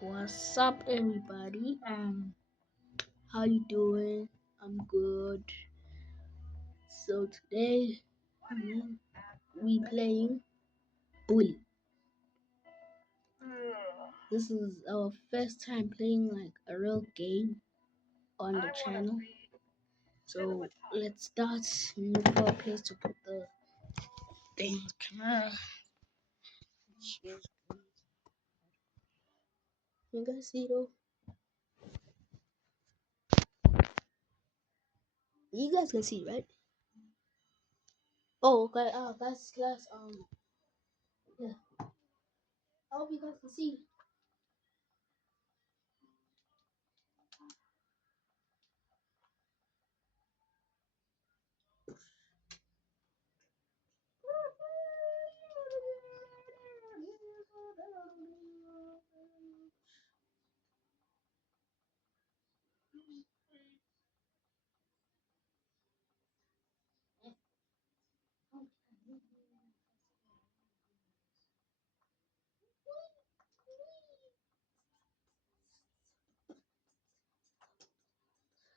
What's up, everybody? How you doing? I'm good. So today, we playing Bully. This is our first time playing like a real game on the channel. So let's start. Look for a place to put the thing. Camera. You guys see though? You guys can see, right? Oh, okay. Class. Yeah. I hope you guys can see.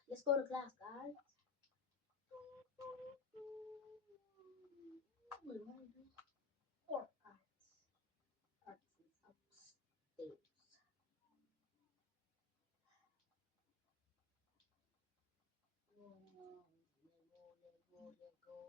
Let's go to class, guys. Wait, what is this? Or arts. Arts is upstairs. Let go.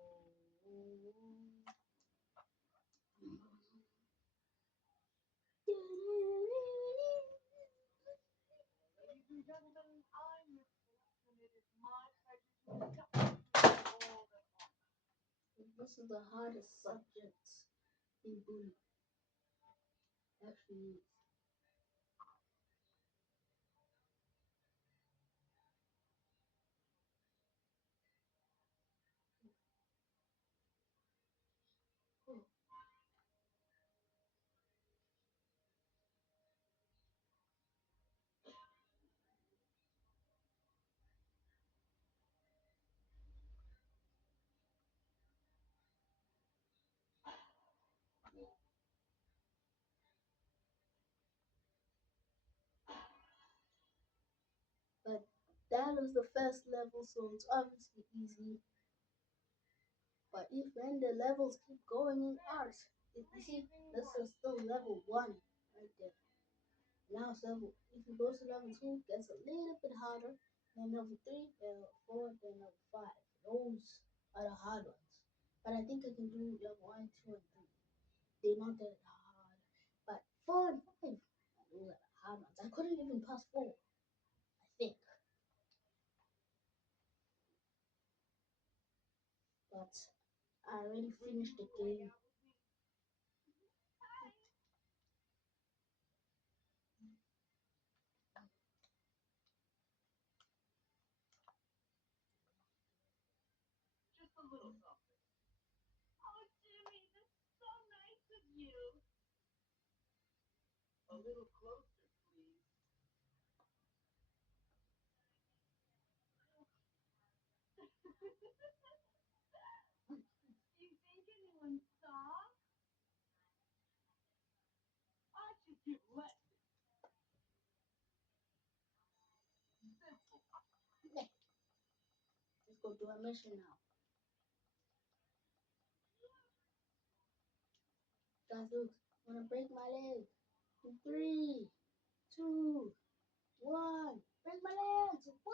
This is the hardest subject in bully. Actually, but that is the first level, so it's obviously easy. But if when the levels keep going in art, you see, this is still level one right there. Now it's level. If you go to level two, it gets a little bit harder. Then level three, level four, then level five. Those are the hard ones. But I think I can do level one, two, and three. They're not that hard. But four and five, those are the hard ones. I couldn't even pass four. I think. But I already finished the game. Let's go do a mission now. Guys, look, I'm gonna break my leg. In three, two, one. Break my legs. Whoa!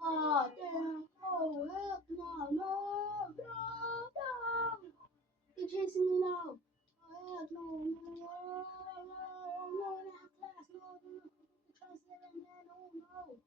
Ah, damn. Oh, heck no, no, no, no. You're chasing me now. Oh, heck no, no, no, no, no, not class, no, no, no, translate man, oh no.